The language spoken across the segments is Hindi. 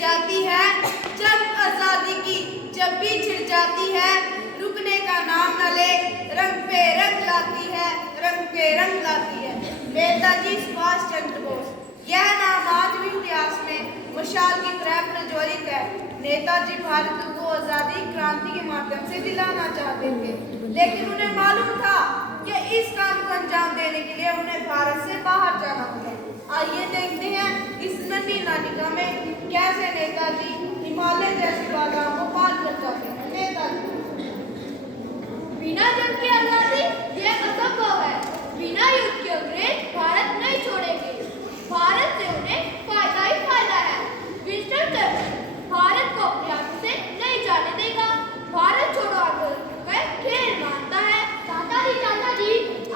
जाती है, जब आजादी की जब भी छिड़ जाती है, रुकने का नाम न ले, रंग पे रंग लाती है, रंग पे रंग लाती है। नेताजी सुभाष चंद्र बोस। यह नाम आज भी इतिहास में मशाल की तरह प्रज्वलित है। नेताजी भारत को आजादी क्रांति के माध्यम से दिलाना चाहते थे, लेकिन उन्हें मालूम था कि इस काम को अंजाम देने के लिए उन्हें भारत से बाहर जाना होगा। आइए देखते हैं इस नन्ही नाटिका में कैसे नेताजी हिमालय जैसी बाधाओं को पार कर जाते हैं। नेताजी। बिना जंग की आजादी यह असंभव है। बिना युद्ध के अंग्रेज भारत नहीं छोड़ेंगे। भारत से उन्हें फायदा ही फायदा है। विंस्टन चर्चिल भारत को अपने हाथों से नहीं जाने देगा। भारत छोड़ो आंदोलन का खेल मानता है। चाचा जी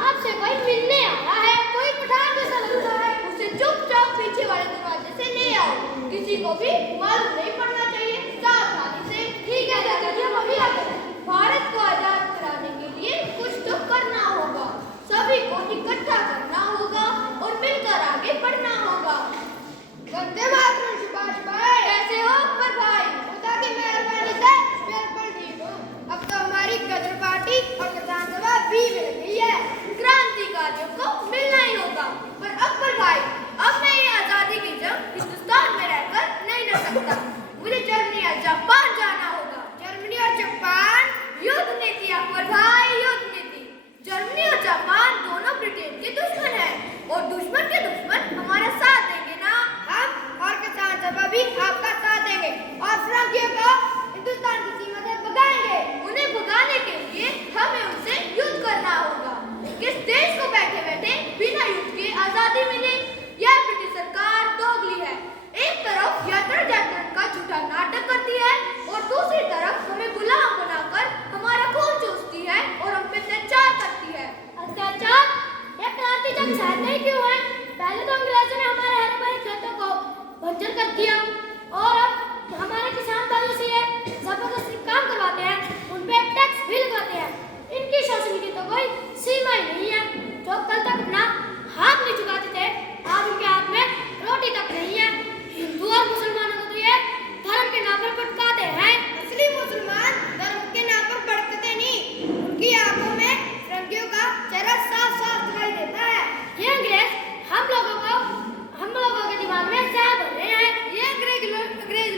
आपसे कोई मिलने आ रहा है। कोई पठान जैसा लगता है। उसे चुपचाप पीछे वाले दरवाजे से ले आओ। किसी को भी मालूम नहीं पड़ना चाहिए। सावधानी से। ठीक है चाचा जी, हम अभी आते हैं। भारत को आजाद कराने के लिए कुछ तो करना होगा। सभी को इकट्ठा करना होगा और मिलकर आगे बढ़ना होगा। वंदे मातरम सुभाष भाई। कैसे हो अकबर भाई? खुदा की मेहरबानी से बिल्कुल ठीक हूँ। अब तो हमारी गदर पार्टी और किसान सभा भी मिल गई है। क्रांतिकारियों को मिलना ही होगा। पर अकबर भाई, अब मैं ये आजादी की जंग हिंदुस्तान में रहकर नहीं लड़ सकता। मुझे जर्मनी और जापान जाना होगा। जर्मनी और जापान? युद्ध नीति अकबर भाई, युद्ध नीति। जर्मनी और जापान दोनों ब्रिटेन के दुश्मन हैं और दुश्मन के दुश्मन हमारा साथ देंगे ना। हम और किसान सभा भी आपका साथ देंगे और फ्रांकियों को हिंदुस्तान की सीमा से भगाएंगे। उन्हें भगाने के लिए हमें उनसे युद्ध करना होगा। किस देश को बैठे बैठे बिना युद्ध के आजादी मिले? यह ब्रिटिश सरकार दोगली है। एक तरफ यात्रा जातन का झूठा नाटक करती है और दूसरी तरफ हमें गुलाम बनाकर हमारा खून चूसती है और हम पे अत्याचार करती है। अत्याचार? यह क्रांति जंग शायद नहीं क्यों है? पहले तो अंग्रेजों ने हमारे हरे भरे खेतों को बंजर कर दिया और अब हमारे किसान भाइयों से जबरदस्ती काम करवाते हैं, उन पे टैक्स भी लगाते हैं। इनकी शोषण की तो कोई सीमा ही नहीं है। जो कल तक अपना हाथ नहीं चुकाते थे, आज उनके हाथ में रोटी तक नहीं है। हिंदू और मुसलमानों को तो ये धर्म के नाम पर भटकाते हैं। असली मुसलमान धर्म के नाम पर भटकते नहीं। उनकी आंखों में फिरंगियों का चेहरा साफ साफ दिखाई देता है। ये अंग्रेज हम लोगों के दिमाग में जहर भर रहे हैं। ये अंग्रेज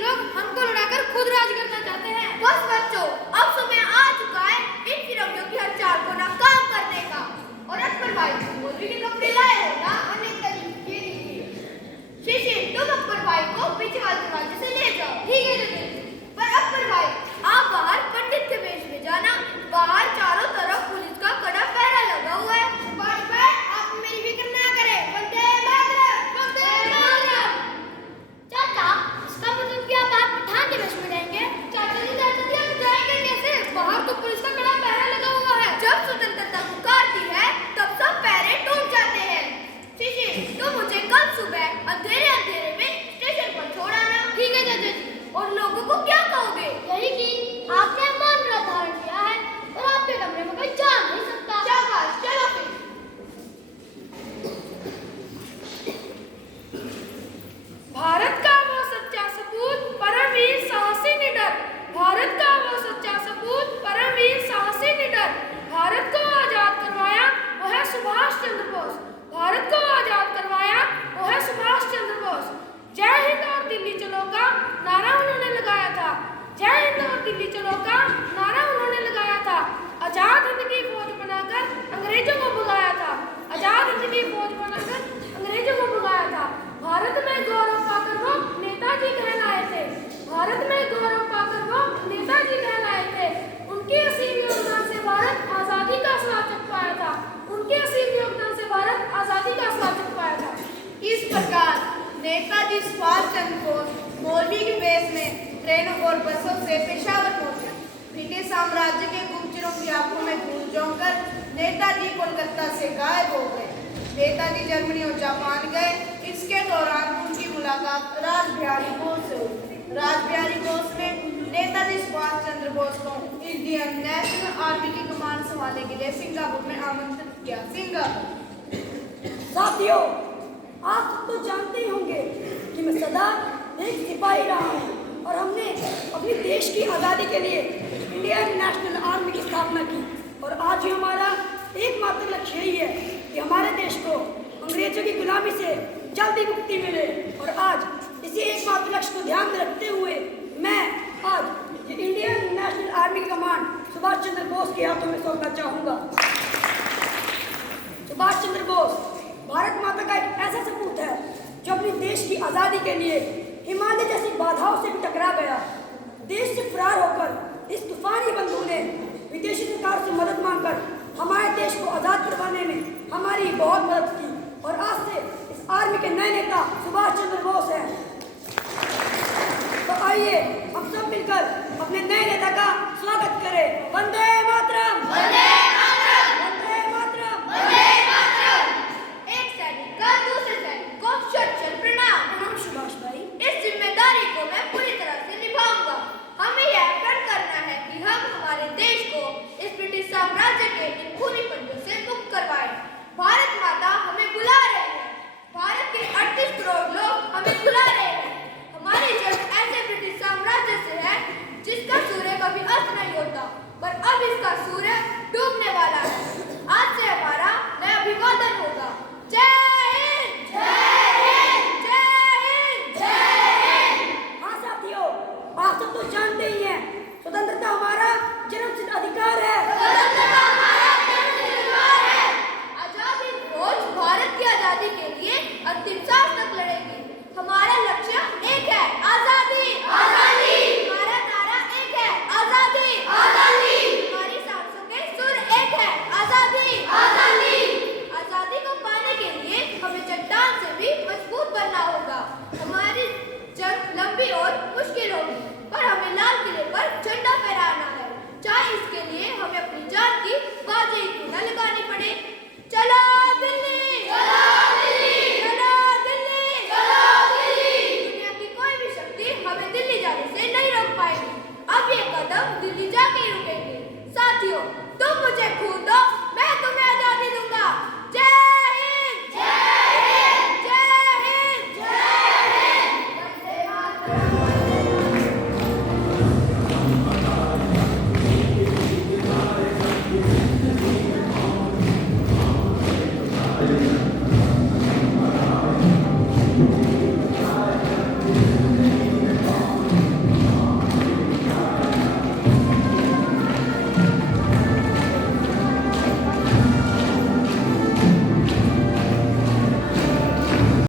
लोग हमको लड़ाकर खुद राज करना चाहते हैं। बस बच्चों, अब समय आ चुका है इन फिरंगियों की हर चाल को नाकाम करने का। और अकबर भाई, मौलवी के कपड़े लाए हो ना? शिशिर, तुम अकबर भाई को पीछे वाले दरवाजे से ले जाओ। ठीक है जनाब। पर अकबर भाई, आप बाहर पंडित के वेश में जाना। बाहर चारों तरफ पुलिस का कड़ा पहरा लगा हुआ है। सुभाष भाई, आप मेरी फिक्र ना करें। वंदे मातरम, वंदे मातरम। चाचा, इसका मतलब क्या आप पठान के वेश में जाएंगे? चाचा जी हम जाएंगे कैसे? बाहर तो पुलिस का कड़ा पहरा लगा हुआ है। जब स्वतंत्रता पुकारती है तब सब पहरे टूट जाते हैं। शिशिर, तुम मुझे कल सुबह अंधेरे में स्टेशन पर छोड़ आना। ठीक है चाचा जी। और लोगों को क्या कहोगे? यही कि आपने मौन व्रत धारण किया है और आपके कमरे में कोई जा नहीं सकता। शाबाश, चलो फिर। भारत का वो सच्चा सपूत, परमवीर साहसी निडर। भारत का वो सच्चा सपूत, परमवीर साहसी निडर। भारत को आजाद करवाया वो है सुभाष चंद्र बोस। भारत को आजाद करवाया वो है सुभाष चंद्र बोस। जय हिंद और दिल्ली चलो का नारा उन्होंने लगाया था। जय हिंद और दिल्ली चलो का नारा उन्होंने लगाया था। आजाद हिंद की फौज बनाकर अंग्रेजों को भगाया था। आजाद हिंद की फौज बनाकर अंग्रेजों को भगाया था। भारत में गौरव पाकर वो नेताजी कहलाए थे। भारत में गौरव पाकर वो नेताजी कहलाए थे। उनके असीम योगदान से भारत आजादी का स्वाद चख पाया था। उनके असीम योगदान से भारत आजादी का स्वाद चख पाया था। इस प्रकार नेताजी सुभाष चंद्र बोस मौलवी के वेश में ट्रेनों और बसों से पेशावर पहुंचे। ब्रिटिश साम्राज्य के गुप्तचरों की आंखों में धूल झोंककर नेताजी कोलकाता से गायब हो गए। नेताजी जर्मनी और जापान गए। इसके दौरान उनकी मुलाकात रासबिहारी बोस से हुई। रासबिहारी बोस ने नेताजी सुभाष चंद्र बोस को इंडियन नेशनल आर्मी की कमान संभालने के लिए सिंगापुर में आमंत्रित किया। सिंगापुर। साथियों, आप सब तो जानते ही होंगे कि मैं सदा एक सिपाही रहा हूँ और हमने अपने देश की आज़ादी के लिए इंडियन नेशनल आर्मी की स्थापना की। और आज ही हमारा एकमात्र लक्ष्य यही है कि हमारे देश को अंग्रेजों की गुलामी से जल्दी मुक्ति मिले। और आज इसी एकमात्र लक्ष्य को ध्यान में रखते हुए मैं आज ये इंडियन नेशनल आर्मी की कमांड सुभाष चंद्र बोस के हाथों में सौंपना चाहूँगा। सुभाष चंद्र बोस भारत माता का एक ऐसा सपूत है जो अपने देश की आज़ादी के लिए हिमालय जैसी बाधाओं से भी टकरा गया। देश से फरार होकर इस तूफानी बंधु ने विदेशी सरकार से मदद मांगकर हमारे देश को आज़ाद करवाने में हमारी बहुत मदद की। और आज से इस आर्मी के नए नेता सुभाष चंद्र बोस हैं।